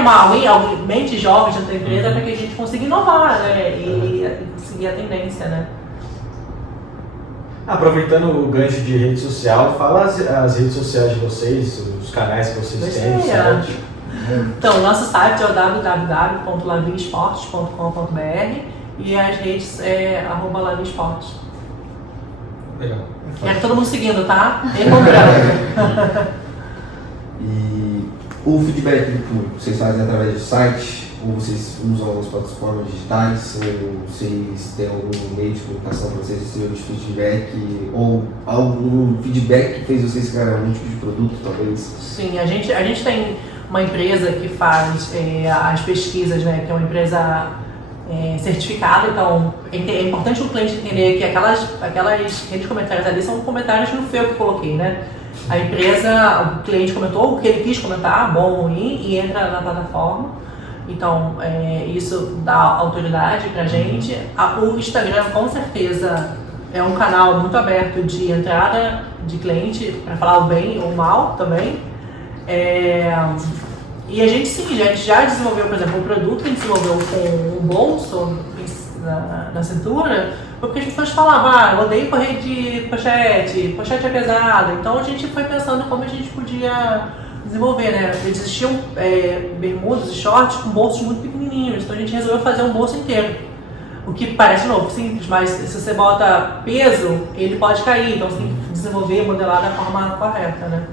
mente jovem dentro da empresa para que a gente consiga inovar, né? E seguir a tendência, né? Aproveitando o gancho de rede social, fala as redes sociais de vocês, os canais que vocês têm, site. Então, nosso site é o www.laviesportes.com.br e as redes é @laviesportes. Legal. Quero todo mundo seguindo, tá? E comprando. E o feedback do público, vocês fazem através do site? Ou vocês usam algumas plataformas digitais? Ou vocês têm algum meio de comunicação para vocês receberem de feedback? Ou algum feedback que fez vocês criar algum tipo de produto, talvez? Sim, a gente tem uma empresa que faz as pesquisas, né? Que é uma empresa certificada, então é importante o cliente entender que aquelas redes de comentários ali são comentários que não foi eu que coloquei, né? A empresa, o cliente comentou o que ele quis comentar, bom ou ruim, e entra na plataforma. Então, isso dá autoridade pra gente. O Instagram, com certeza, é um canal muito aberto de entrada de cliente, para falar o bem ou o mal também. E a gente já desenvolveu, por exemplo, um produto que a gente desenvolveu com um bolso na cintura, porque as pessoas falavam, eu odeio correr de pochete é pesado. Então a gente foi pensando como a gente podia desenvolver, né? Existiam bermudas e shorts com bolsos muito pequenininhos, então a gente resolveu fazer um bolso inteiro. O que parece novo, simples, mas se você bota peso, ele pode cair, então você tem que desenvolver e modelar da forma correta, né?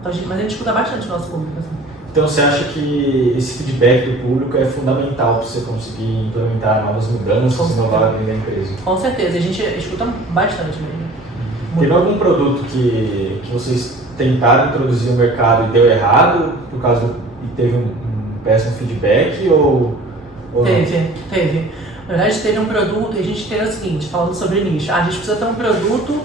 Então, mas a gente escuta bastante o nosso público. Assim. Então você acha que esse feedback do público é fundamental para você conseguir implementar novas mudanças, inovar dentro da empresa? Com certeza, a gente escuta bastante mesmo. Teve algum produto que vocês tentaram introduzir no mercado e deu errado, por causa e teve um péssimo feedback ou Teve. Na verdade, teve um produto e a gente fez o seguinte, falando sobre nicho. A gente precisa ter um produto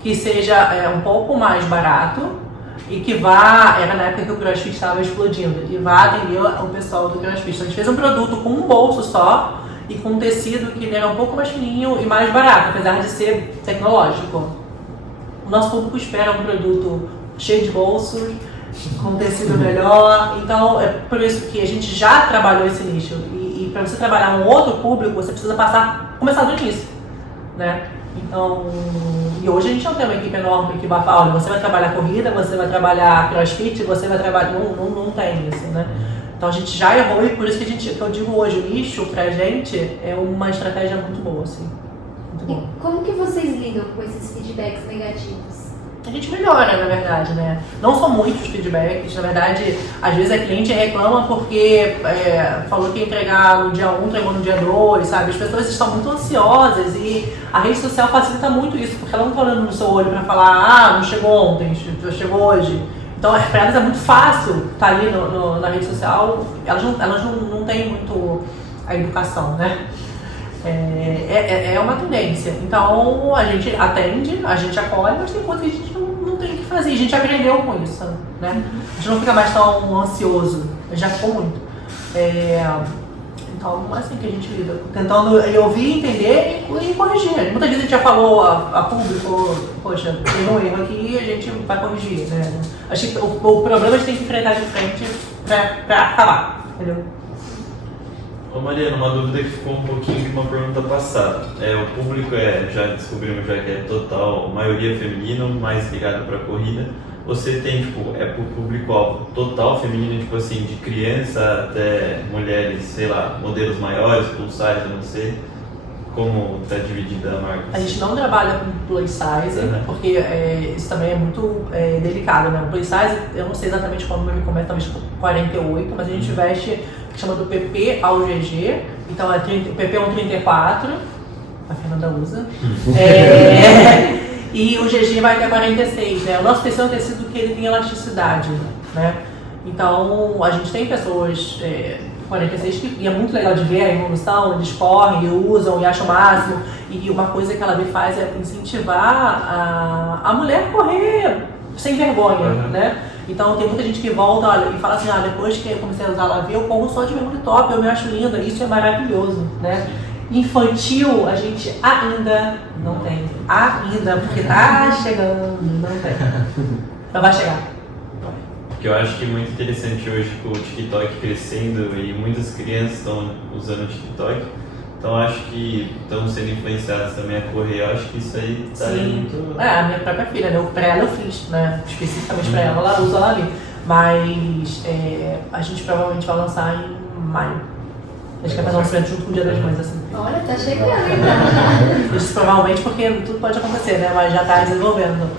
que seja um pouco mais barato e que era na época que o CrossFit estava explodindo, e vá atender o pessoal do CrossFit. Então, a gente fez um produto com um bolso só e com um tecido que era um pouco mais fininho e mais barato, apesar de ser tecnológico. O nosso público espera um produto cheio de bolsos, com tecido melhor, então é por isso que a gente já trabalhou esse nicho. E para você trabalhar um outro público, você precisa começar do início, né? Então, e hoje a gente não tem uma equipe enorme que vai falar, olha, você vai trabalhar corrida, você vai trabalhar crossfit, você vai trabalhar... Não tem isso, né? Então a gente já errou e por isso que eu digo hoje, o nicho pra gente é uma estratégia muito boa, assim. Muito boa. E como que vocês lidam com esses feedbacks negativos? A gente melhora, na verdade, né? Não são muitos feedbacks, na verdade, às vezes a cliente reclama porque falou que ia entregar no dia 1, entregou no dia 2, sabe? As pessoas estão muito ansiosas e a rede social facilita muito isso, porque ela não está olhando no seu olho para falar, não chegou ontem, chegou hoje. Então, para elas é muito fácil estar ali na rede social, elas não têm muito a educação, né? É uma tendência. Então a gente atende, a gente acolhe, mas tem coisas que a gente não tem que fazer. A gente aprendeu com isso, né? A gente não fica mais tão ansioso, já ficou muito. Então é assim que a gente lida, tentando ouvir, entender e corrigir. Muitas vezes a gente já falou a público, poxa, tem um erro aqui e a gente vai corrigir, né? Acho que o problema a gente tem que enfrentar de frente pra acabar, entendeu? Ô Mariana, uma dúvida que ficou um pouquinho de uma pergunta passada. O público já descobrimos já que é total, maioria feminino, mais ligado para a corrida. Você tem, pro público-alvo total feminino, tipo assim, de criança até mulheres, sei lá, modelos maiores, plus size, eu não sei. Como está dividida a marca? A gente não trabalha com plus size, porque isso também é muito delicado, né? O plus size, eu não sei exatamente como ele começa, talvez 48, mas a gente veste que chama do PP ao GG, então o PP é um 34, a Fernanda usa, e o GG vai até 46, né? O nosso tecido é um tecido que ele tem elasticidade, né? Então a gente tem pessoas 46 e é muito legal de ver a evolução, eles correm e usam e acham o máximo, e uma coisa que ela me faz é incentivar a mulher a correr sem vergonha, né? Então tem muita gente que volta e fala assim, depois que eu comecei a usar a Lavi, eu corro só de bermuda top, eu me acho linda, isso é maravilhoso, né? Infantil a gente ainda não tem, porque tá chegando, não tem, mas vai chegar. Porque eu acho que é muito interessante hoje com o TikTok crescendo e muitas crianças estão usando o TikTok, então acho que estão sendo influenciadas também a correr. Eu acho que isso aí tá muito... a minha própria filha, né? Pra ela eu fiz, né? Especificamente pra ela usa ela ali. Mas a gente provavelmente vai lançar em maio. A gente quer fazer um lançamento junto com o Dia das Mães, assim. Olha, tá chegando, então. Isso provavelmente porque tudo pode acontecer, né? Mas já tá desenvolvendo.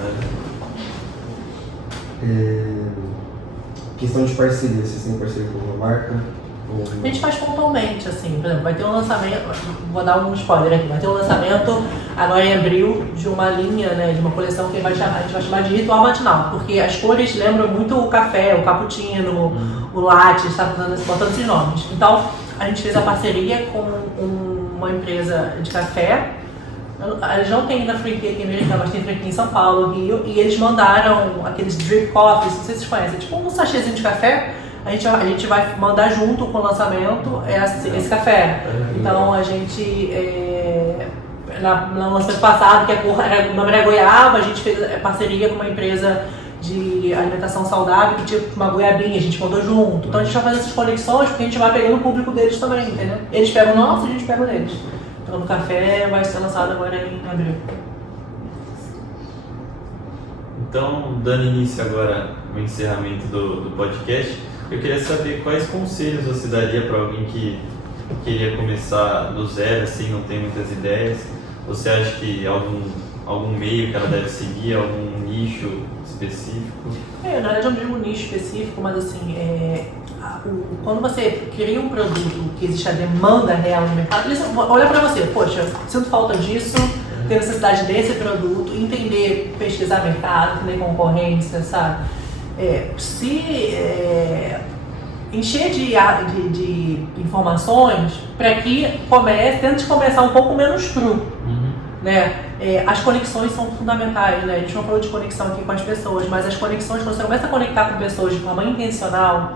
Questão de parceria, vocês têm parceria com uma marca? A gente faz pontualmente, assim, por exemplo, vai ter um lançamento, vou dar um spoiler aqui, vai ter um lançamento agora em abril de uma linha, né, de uma coleção que a gente vai chamar de ritual matinal, porque as cores lembram muito o café, o cappuccino, o latte, está botando esses nomes. Então, a gente fez a parceria com uma empresa de café, eles não têm ainda franquia aqui em Americana, mas tem franquia em São Paulo, Rio, e eles mandaram aqueles drip coffees, não sei se vocês conhecem, tipo um sachêzinho de café. A gente vai mandar junto com o lançamento esse café. Então a gente, no lançamento passado, que o nome era Goiaba, a gente fez parceria com uma empresa de alimentação saudável, que tipo uma goiabinha, a gente mandou junto. Então a gente vai fazer essas conexões porque a gente vai pegando o público deles também, entendeu? Eles pegam o nosso e a gente pega o deles. Então o café vai ser lançado agora em abril. Então, dando início agora ao encerramento do podcast, eu queria saber quais conselhos você daria para alguém que queria começar do zero, assim, não tem muitas ideias. Você acha que algum meio que ela deve seguir, algum nicho específico? Na verdade eu não digo nicho específico, mas assim, quando você cria um produto que existe a demanda real no mercado, olha para você, poxa, sinto falta disso, tenho necessidade desse produto, entender, pesquisar mercado, entender concorrência, sabe? Encher de informações para que tente começar um pouco menos cru. Né? As conexões são fundamentais, né? A gente não falou de conexão aqui com as pessoas, mas as conexões, quando você começa a conectar com pessoas de forma intencional,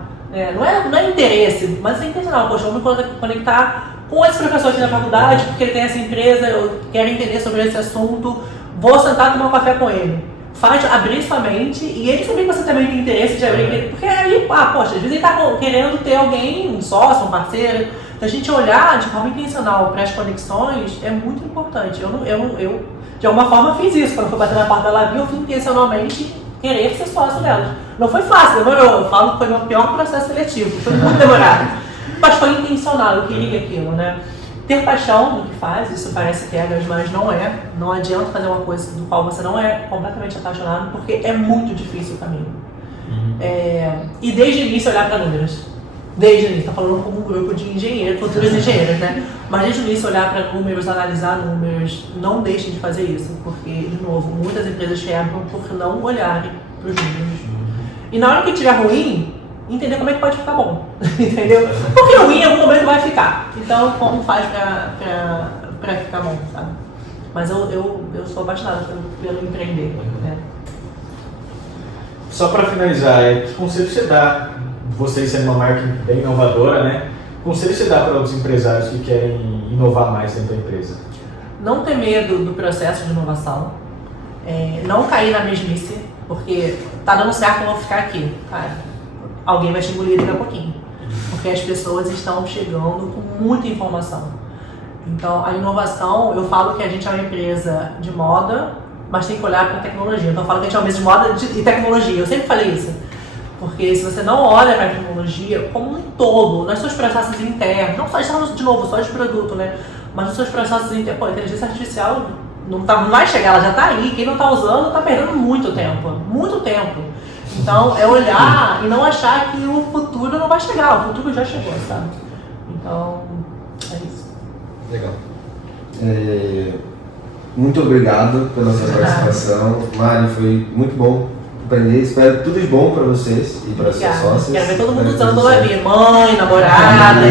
não é interesse, mas é intencional. Poxa, eu vou me conectar com esse professor aqui na faculdade porque ele tem essa empresa, eu quero entender sobre esse assunto, vou sentar e tomar um café com ele. Faz abrir sua mente e ele saber que você também tem interesse de abrir, porque aí, poxa, às vezes ele está querendo ter alguém, um sócio, um parceiro. Então a gente olhar de forma intencional para as conexões é muito importante. Eu de alguma forma fiz isso, quando fui bater na porta da Lavi, eu fui intencionalmente querer ser sócio delas. Não foi fácil, demorou, eu falo que foi o meu pior processo seletivo, foi muito demorado. Mas foi intencional, eu queria aquilo, né? Ter paixão no que faz, isso parece piegas, mas não é. Não adianta fazer uma coisa do qual você não é completamente apaixonado, porque é muito difícil o caminho. E desde o início olhar para números. Desde o início, estou falando como um grupo de engenheiros, futuros engenheiros, né? Mas desde o início olhar para números, analisar números, não deixem de fazer isso, porque, de novo, muitas empresas quebram por não olharem para os números. E na hora que estiver ruim, entender como é que pode ficar bom, entendeu? Porque ruim em algum momento vai ficar. Então, como faz para ficar bom, sabe? Mas eu sou apaixonada pelo empreender, né? Só para finalizar, que conselho você dá, vocês sendo uma marca bem inovadora, né? Que conselho você dá para os empresários que querem inovar mais dentro da empresa? Não ter medo do processo de inovação, não cair na mesmice, porque tá dando certo, eu vou ficar aqui, cara. Alguém vai te engolir daqui a pouquinho, porque as pessoas estão chegando com muita informação. Então, a inovação, eu falo que a gente é uma empresa de moda, mas tem que olhar para a tecnologia. Então, eu falo que a gente é uma empresa de moda e tecnologia. Eu sempre falei isso, porque se você não olha para a tecnologia como um todo, nos seus processos internos, não só de novo, só de produto, né? Mas nos seus processos internos, a inteligência artificial não vai chegar, ela já está aí. Quem não está usando está perdendo muito tempo, muito tempo. Então, é olhar e não achar que o futuro não vai chegar, o futuro já chegou, sabe? Então, é isso. Legal. Muito obrigado pela sua participação. Mari, foi muito bom aprender. Espero tudo de bom para vocês e para suas sócias. Quero ver todo mundo usando a Lavi, mãe, namorada.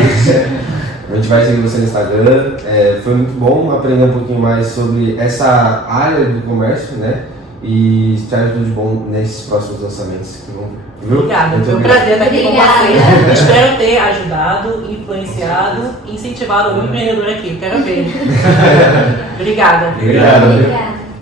A gente vai seguir você no Instagram. Foi muito bom aprender um pouquinho mais sobre essa área do comércio, né? E espero tudo de bom nesses próximos lançamentos. Viu? Obrigada, foi um prazer estar aqui com vocês. Espero ter ajudado, influenciado e incentivado algum empreendedor aqui. Quero ver. Obrigada. Obrigado.